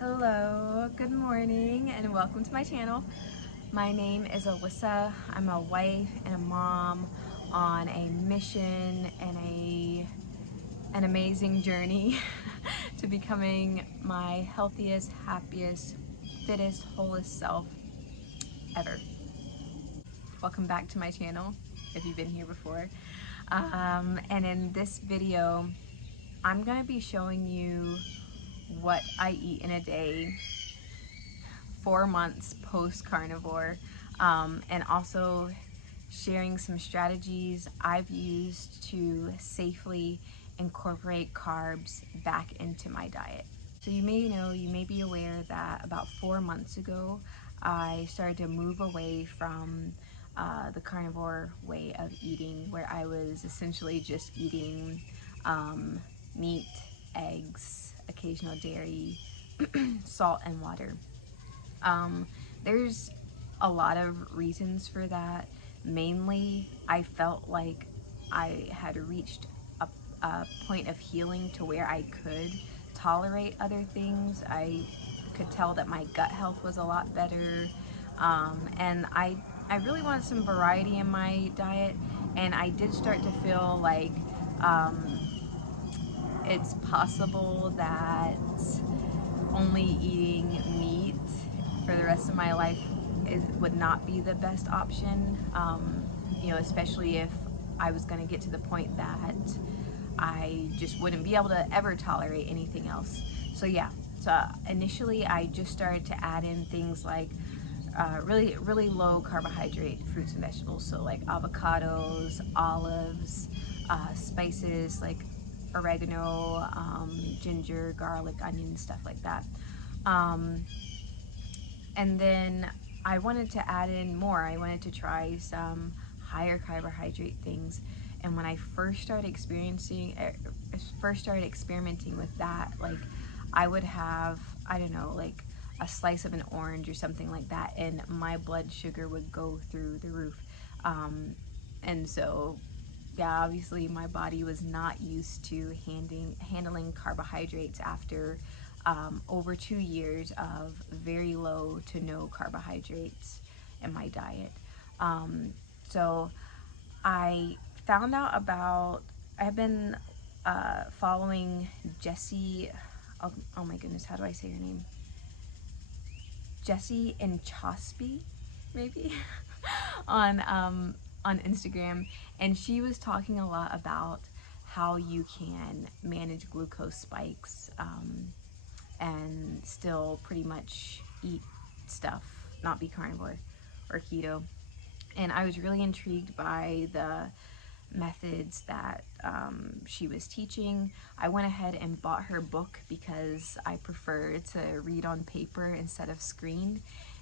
Hello, good morning, and welcome to my channel. My name is Alyssa. I'm a wife and a mom on a mission and an amazing journey to becoming my healthiest, happiest, fittest, wholest self ever. Welcome back to my channel if you've been here before. And in this video, I'm going to be showing you what I eat in a day 4 months post carnivore, and also sharing some strategies I've used to safely incorporate carbs back into my diet. So you may be aware that about 4 months ago, I started to move away from the carnivore way of eating, where I was essentially just eating meat, eggs, occasional dairy, salt, and water. There's a lot of reasons for that. Mainly, I felt like I had reached a point of healing to where I could tolerate other things. I could tell that my gut health was a lot better, and I really wanted some variety in my diet, and I did start to feel like it's possible that only eating meat for the rest of my life would not be the best option, especially if I was going to get to the point that I just wouldn't be able to ever tolerate anything else. So initially I just started to add in things like really low carbohydrate fruits and vegetables, so like avocados, olives, spices like oregano, ginger, garlic, onion, stuff like that. Um, and then I wanted to add in more. I wanted to try some higher carbohydrate things. And when I first started experimenting with that, like I would have, I don't know, like a slice of an orange or something like that, and my blood sugar would go through the roof. And so, yeah, obviously my body was not used to handling carbohydrates after over 2 years of very low to no carbohydrates in my diet. So I found out about, I've been following Jessie, oh my goodness, how do I say her name? Jessie and Chospy, maybe, on Instagram, and she was talking a lot about how you can manage glucose spikes, and still pretty much eat stuff, not be carnivore or keto. And I was really intrigued by the methods that she was teaching. I went ahead and bought her book because I prefer to read on paper instead of screen.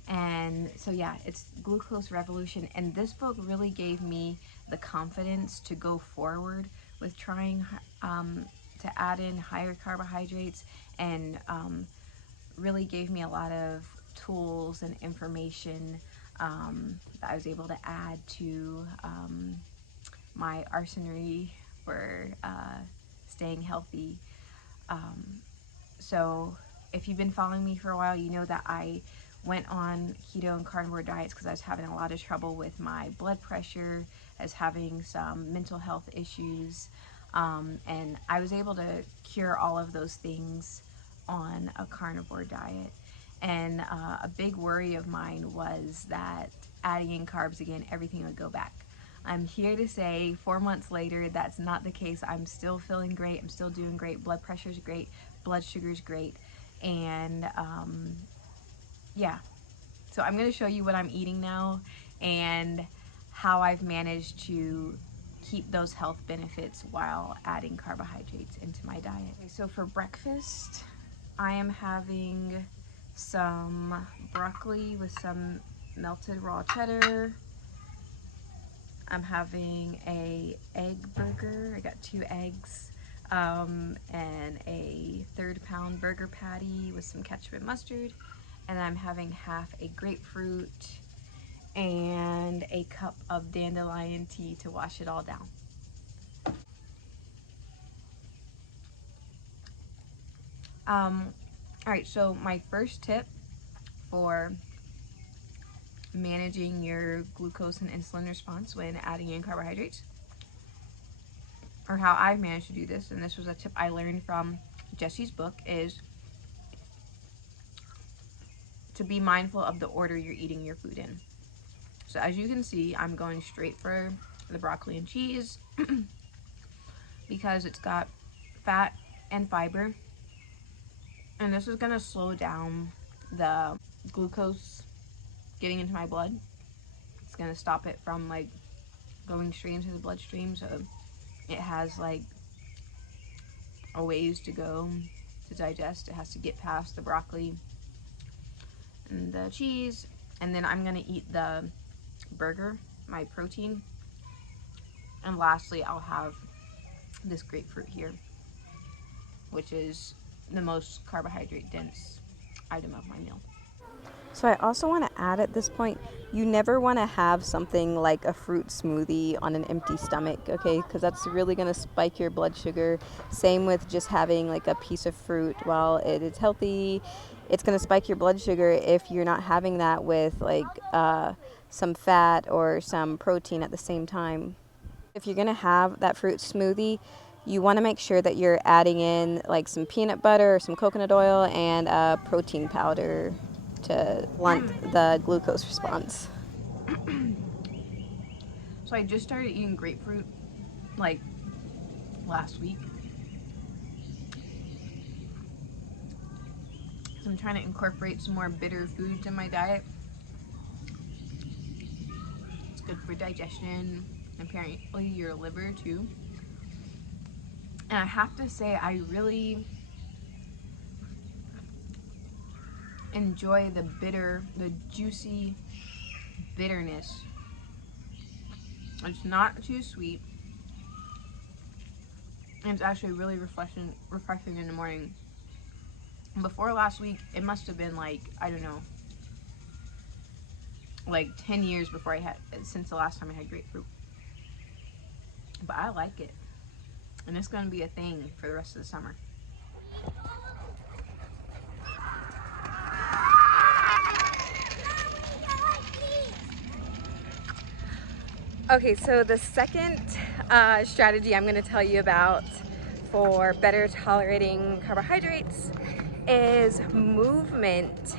And so yeah, it's Glucose Revolution, and this book really gave me the confidence to go forward with trying to add in higher carbohydrates, and really gave me a lot of tools and information that I was able to add to my arsenal for staying healthy. So if you've been following me for a while, you know that I went on keto and carnivore diets because I was having a lot of trouble with my blood pressure. I was having some mental health issues, and I was able to cure all of those things on a carnivore diet. And a big worry of mine was that adding in carbs again, everything would go back. I'm here to say 4 months later, that's not the case. I'm still feeling great. I'm still doing great. Blood pressure's great. Blood sugar's great. And yeah, so I'm going to show you what I'm eating now and how I've managed to keep those health benefits while adding carbohydrates into my diet. Okay, so for breakfast, I am having some broccoli with some melted raw cheddar. I'm having a egg burger. I got 2 eggs, and a 1/3 pound burger patty with some ketchup and mustard. And I'm having half a grapefruit and a cup of dandelion tea to wash it all down. Um, All right, so my first tip for managing your glucose and insulin response when adding in carbohydrates, or how I've managed to do this, and this was a tip I learned from Jesse's book, is to be mindful of the order you're eating your food in. So as you can see, I'm going straight for the broccoli and cheese because it's got fat and fiber, and this is gonna slow down the glucose getting into my blood. It's gonna stop it from like going straight into the bloodstream, so it has like a ways to go to digest. It has to get past the broccoli and the cheese, and then I'm gonna eat the burger, my protein, and lastly I'll have this grapefruit here, which is the most carbohydrate dense item of my meal. So I also want to add at this point, you never want to have something like a fruit smoothie on an empty stomach, okay? Because that's really going to spike your blood sugar. Same with just having like a piece of fruit. While it is healthy, it's going to spike your blood sugar if you're not having that with like some fat or some protein at the same time. If you're going to have that fruit smoothie, you want to make sure that you're adding in like some peanut butter or some coconut oil and protein powder to blunt the glucose response. So I just started eating grapefruit like last week. So I'm trying to incorporate some more bitter foods in my diet. It's good for digestion, apparently your liver too. And I have to say, I really enjoy the juicy bitterness. It's not too sweet. And it's actually really refreshing in the morning. Before last week, it must have been like, I don't know, like 10 years before since the last time I had grapefruit. But I like it. And it's going to be a thing for the rest of the summer. Okay, so the second strategy I'm going to tell you about for better tolerating carbohydrates is movement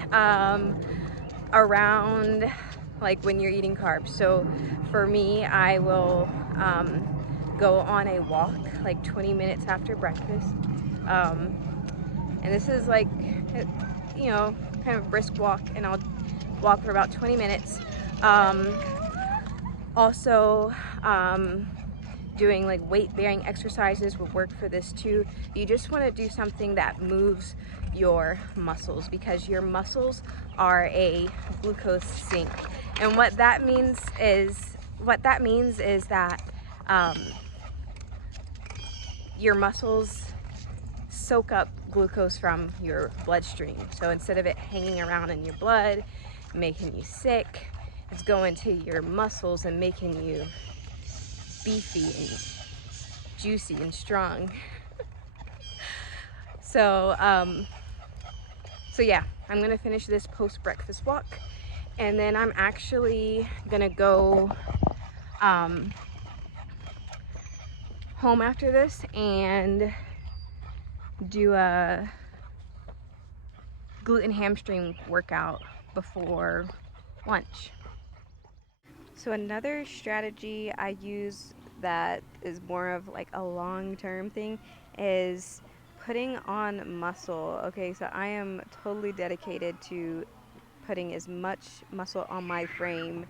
around like when you're eating carbs. So for me, I will go on a walk like 20 minutes after breakfast. And this is like, you know, kind of a brisk walk, and I'll walk for about 20 minutes. Also, doing like weight-bearing exercises will work for this too. You just want to do something that moves your muscles, because your muscles are a glucose sink. And what that means is that your muscles soak up glucose from your bloodstream. So instead of it hanging around in your blood, making you sick, it's going to your muscles and making you beefy and juicy and strong. So yeah, I'm gonna finish this post-breakfast walk, and then I'm actually gonna go home after this and do a gluten hamstring workout before lunch. So another strategy I use that is more of like a long-term thing is putting on muscle. Okay, so I am totally dedicated to putting as much muscle on my frame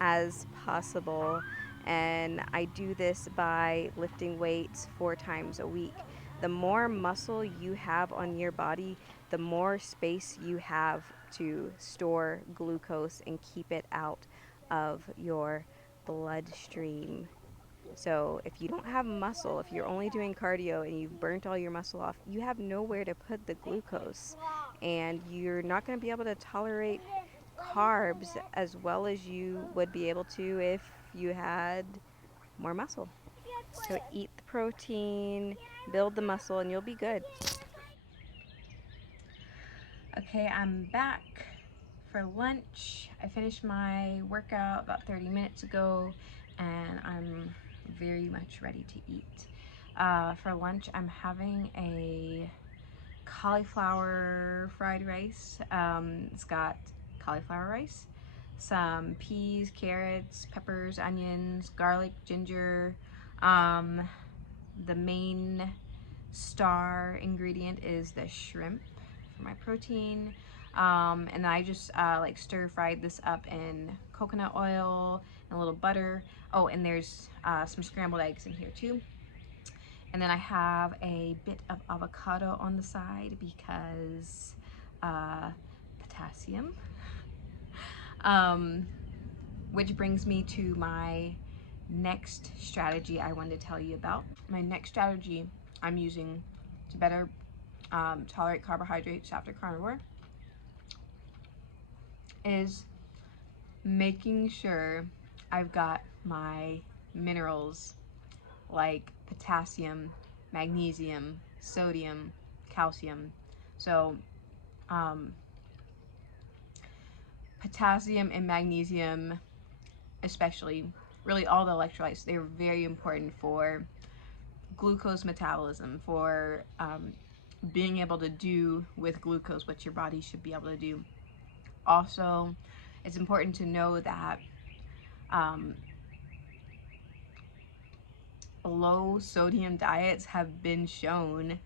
as possible, and I do this by lifting weights 4 times a week. The more muscle you have on your body, the more space you have to store glucose and keep it out of your bloodstream. So if you don't have muscle, if you're only doing cardio and you've burnt all your muscle off, you have nowhere to put the glucose, and you're not going to be able to tolerate carbs as well as you would be able to if you had more muscle. So eat the protein, build the muscle, and you'll be good. Okay, I'm back for lunch. I finished my workout about 30 minutes ago and I'm very much ready to eat. For lunch, I'm having a cauliflower fried rice. It's got cauliflower rice, some peas, carrots, peppers, onions, garlic, ginger. The main star ingredient is the shrimp for my protein. And I just like stir fried this up in coconut oil and a little butter. Oh, and there's some scrambled eggs in here too. And then I have a bit of avocado on the side because potassium. Which brings me to my next strategy I wanted to tell you about. My next strategy I'm using to better tolerate carbohydrates after carnivore is making sure I've got my minerals like potassium, magnesium, sodium, calcium. So potassium and magnesium especially, really all the electrolytes, they're very important for glucose metabolism, for being able to do with glucose what your body should be able to do. Also, it's important to know that low sodium diets have been shown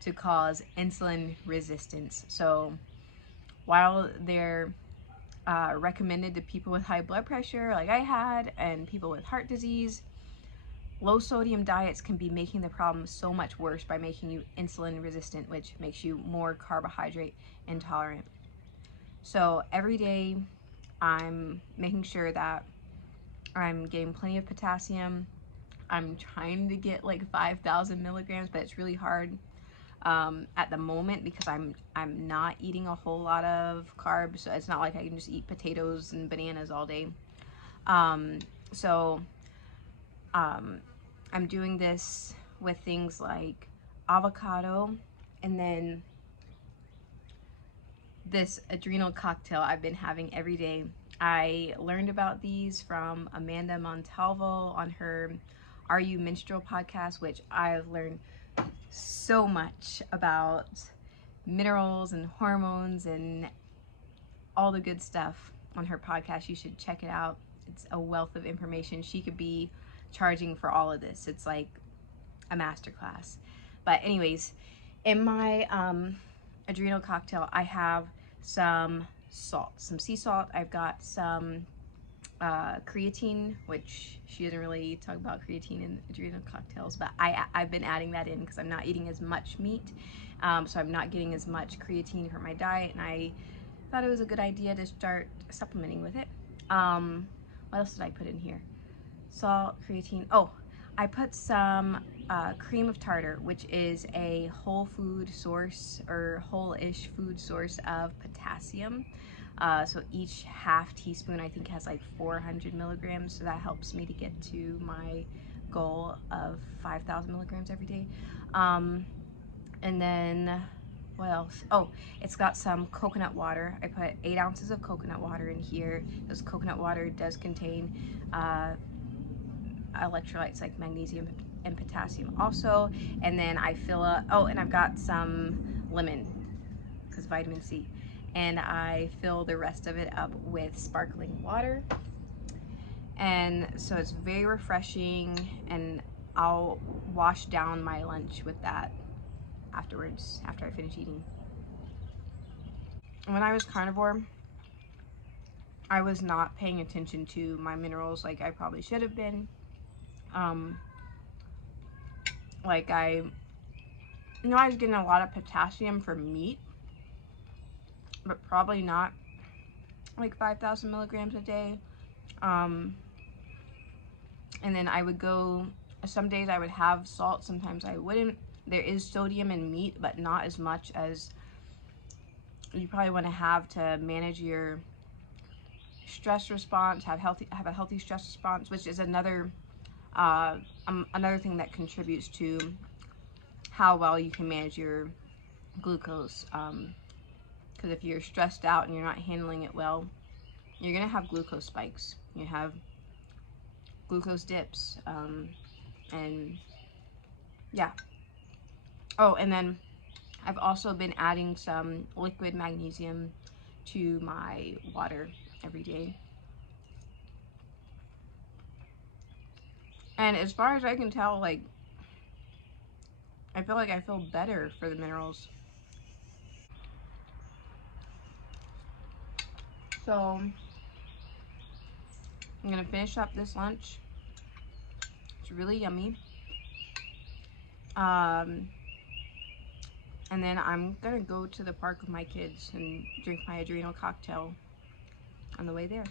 to cause insulin resistance. So while they're recommended to people with high blood pressure like I had and people with heart disease, low sodium diets can be making the problem so much worse by making you insulin resistant, which makes you more carbohydrate intolerant. So every day I'm making sure that I'm getting plenty of potassium. I'm trying to get like 5,000 milligrams, but it's really hard at the moment because I'm not eating a whole lot of carbs. So it's not like I can just eat potatoes and bananas all day. So I'm doing this with things like avocado and then this adrenal cocktail I've been having every day. I learned about these from Amanda Montalvo on her Are You Menstrual podcast, which I've learned so much about minerals and hormones and all the good stuff on her podcast. You should check it out. It's a wealth of information. She could be charging for all of this. It's like a masterclass. But anyways, in my adrenal cocktail, I have some salt, some sea salt. I've got some creatine, which she doesn't really talk about creatine in adrenal cocktails, but I've been adding that in because I'm not eating as much meat, so I'm not getting as much creatine for my diet, and I thought it was a good idea to start supplementing with it. What else did I put in here? Salt, creatine. Oh, I put some cream of tartar, which is a whole food source or whole-ish food source of potassium. So each half teaspoon I think has like 400 milligrams, so that helps me to get to my goal of 5,000 milligrams every day. And then what else? Oh, it's got some coconut water. I put 8 ounces of coconut water in here. This coconut water does contain electrolytes like magnesium and potassium also. And then I fill up, oh, and I've got some lemon because vitamin C. And I fill the rest of it up with sparkling water. And so it's very refreshing, and I'll wash down my lunch with that afterwards, after I finish eating. When I was carnivore, I was not paying attention to my minerals like I probably should have been. Like I know I was getting a lot of potassium from meat, but probably not like 5,000 milligrams a day. And then I would go, some days I would have salt, sometimes I wouldn't. There is sodium in meat, but not as much as you probably want to have to manage your stress response, have a healthy stress response, which is another thing that contributes to how well you can manage your glucose because if you're stressed out and you're not handling it well, you're gonna have glucose spikes. You have glucose dips, and yeah. Oh, and then I've also been adding some liquid magnesium to my water every day. And as far as I can tell, like, I feel like I feel better for the minerals. So I'm gonna finish up this lunch. It's really yummy. Um, and then I'm gonna go to the park with my kids and drink my adrenal cocktail on the way there.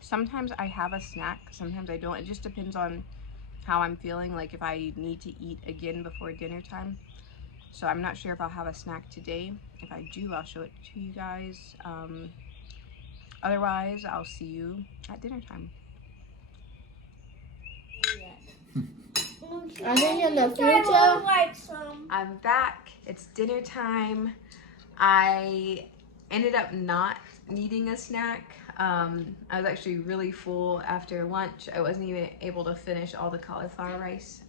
Sometimes I have a snack, sometimes I don't. It just depends on how I'm feeling, like if I need to eat again before dinner time. So I'm not sure if I'll have a snack today. If I do, I'll show it to you guys. Otherwise, I'll see you at dinner time. I think in the future, I'm back. It's dinner time. I ended up not needing a snack. I was actually really full after lunch. I wasn't even able to finish all the cauliflower rice.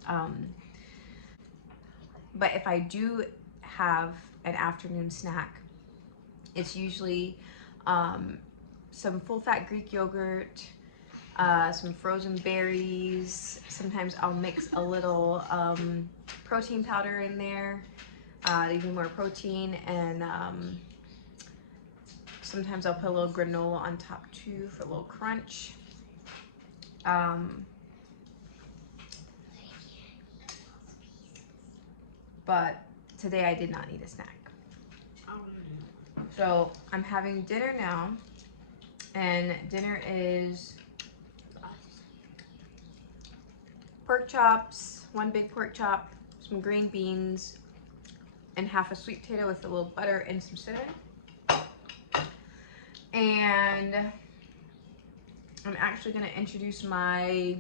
But if I do have an afternoon snack, it's usually some full-fat Greek yogurt, some frozen berries. Sometimes I'll mix a little protein powder in there, even more protein, and sometimes I'll put a little granola on top too for a little crunch. But today I did not need a snack. So I'm having dinner now, and dinner is pork chops, one big pork chop, some green beans, and half a sweet potato with a little butter and some cinnamon. And I'm actually going to introduce my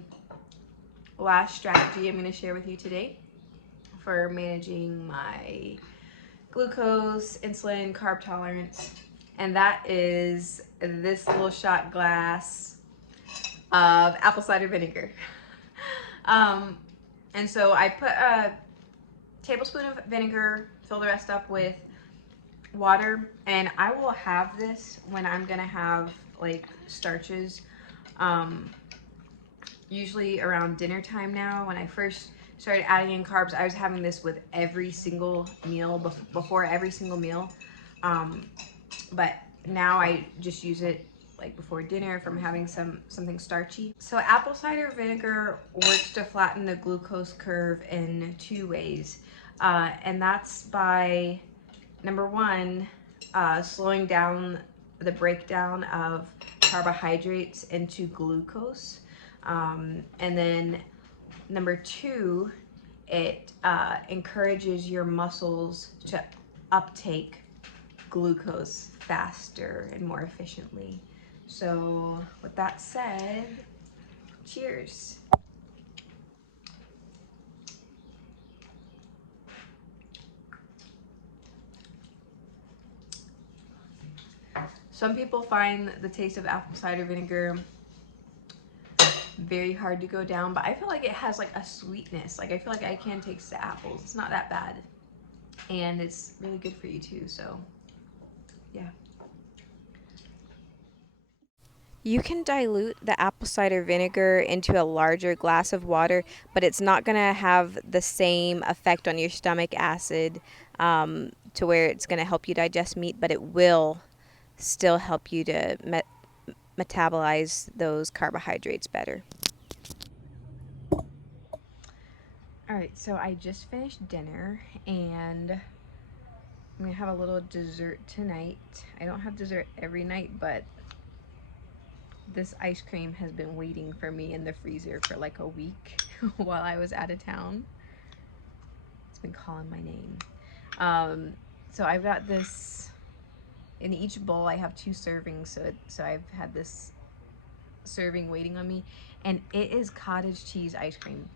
last strategy I'm going to share with you today for managing my glucose, insulin, carb tolerance. And that is this little shot glass of apple cider vinegar. And so I put a tablespoon of vinegar, fill the rest up with water, and I will have this when I'm gonna have like starches, usually around dinner time now. When I first started adding in carbs, I was having this with every single meal, before every single meal, but now I just use it like before dinner if I'm having something starchy. So apple cider vinegar works to flatten the glucose curve in two ways, and that's by number one, slowing down the breakdown of carbohydrates into glucose. And then number two, it encourages your muscles to uptake glucose faster and more efficiently. So with that said, cheers. Some people find the taste of apple cider vinegar very hard to go down, but I feel like it has like a sweetness. Like I feel like I can taste the apples. It's not that bad. And it's really good for you too, so yeah. You can dilute the apple cider vinegar into a larger glass of water, but it's not going to have the same effect on your stomach acid, to where it's going to help you digest meat, but it will still help you to metabolize those carbohydrates better. All right, so I just finished dinner and I'm gonna have a little dessert tonight. I don't have dessert every night, but this ice cream has been waiting for me in the freezer for like a week while I was out of town. It's been calling my name. So I've got this, in each bowl I have 2 servings, so I've had this serving waiting on me, and it is cottage cheese ice cream.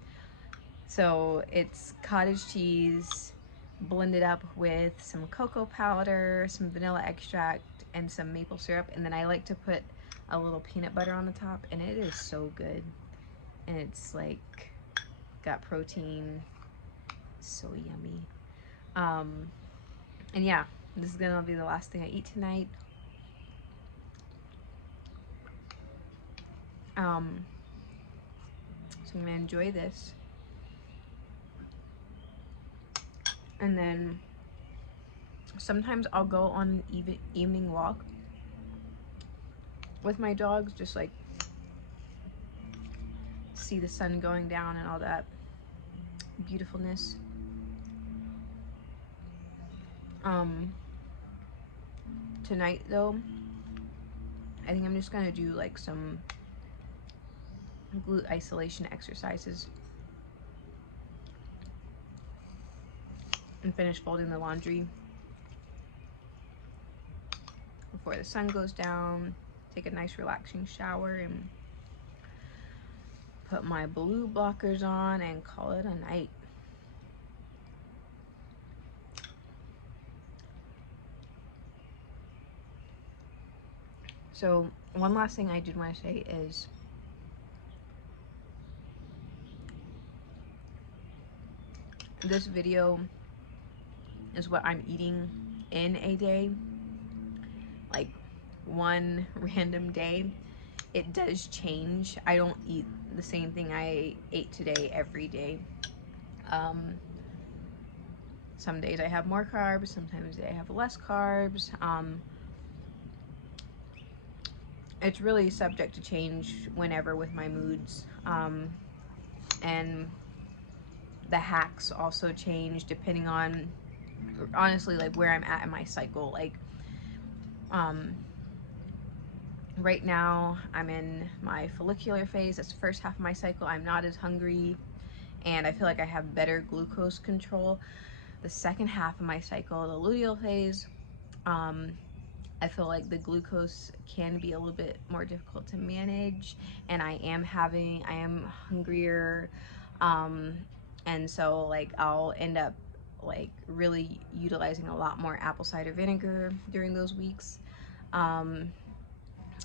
So it's cottage cheese, blend it up with some cocoa powder, some vanilla extract, and some maple syrup. And then I like to put a little peanut butter on the top, and it is so good. And it's like got protein, so yummy. And yeah, this is gonna be the last thing I eat tonight. So I'm gonna enjoy this, and then sometimes I'll go on an evening walk with my dogs, just like see the sun going down and all that beautifulness. Tonight though, I think I'm just gonna do like some glute isolation exercises and finish folding the laundry before the sun goes down, take a nice relaxing shower, and put my blue blockers on and call it a night. So one last thing I did want to say is this video is what I'm eating in a day, like one random day. It does change. I don't eat the same thing I ate today every day. Some days I have more carbs, sometimes I have less carbs. It's really subject to change whenever with my moods. And the hacks also change depending on, honestly, like where I'm at in my cycle. Like, right now I'm in my follicular phase. That's the first half of my cycle. I'm not as hungry and I feel like I have better glucose control. The second half of my cycle, the luteal phase, I feel like the glucose can be a little bit more difficult to manage, and I am hungrier, and so like I'll end up like really utilizing a lot more apple cider vinegar during those weeks.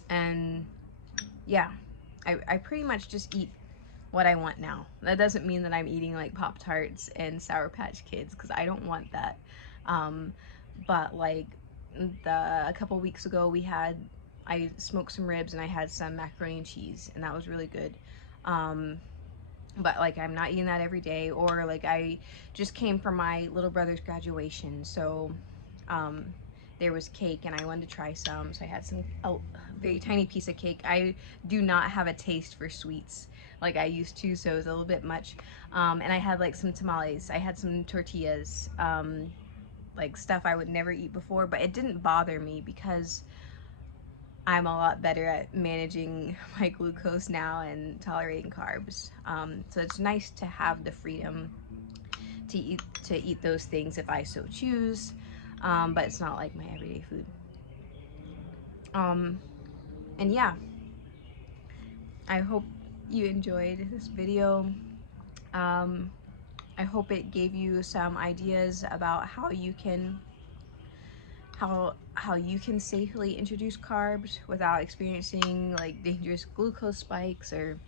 And yeah, I pretty much just eat what I want now. That doesn't mean that I'm eating like Pop-Tarts and Sour Patch Kids, because I don't want that. But like a couple weeks ago I smoked some ribs and I had some macaroni and cheese, and that was really good. But like I'm not eating that every day. Or like I just came from my little brother's graduation, so there was cake and I wanted to try some, so I had a very tiny piece of cake. I do not have a taste for sweets like I used to, so it was a little bit much. And I had like some tamales, I had some tortillas, like stuff I would never eat before, but it didn't bother me because I'm a lot better at managing my glucose now and tolerating carbs. So it's nice to have the freedom to eat those things if I so choose, but it's not like my everyday food. And yeah, I hope you enjoyed this video. I hope it gave you some ideas about how you can safely introduce carbs without experiencing like dangerous glucose spikes or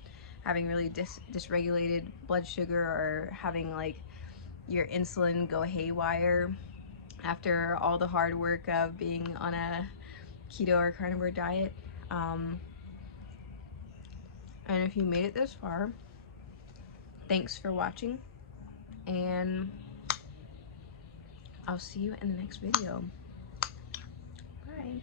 having really dysregulated blood sugar, or having like your insulin go haywire after all the hard work of being on a keto or carnivore diet. And if you made it this far, thanks for watching, and I'll see you in the next video. Bye.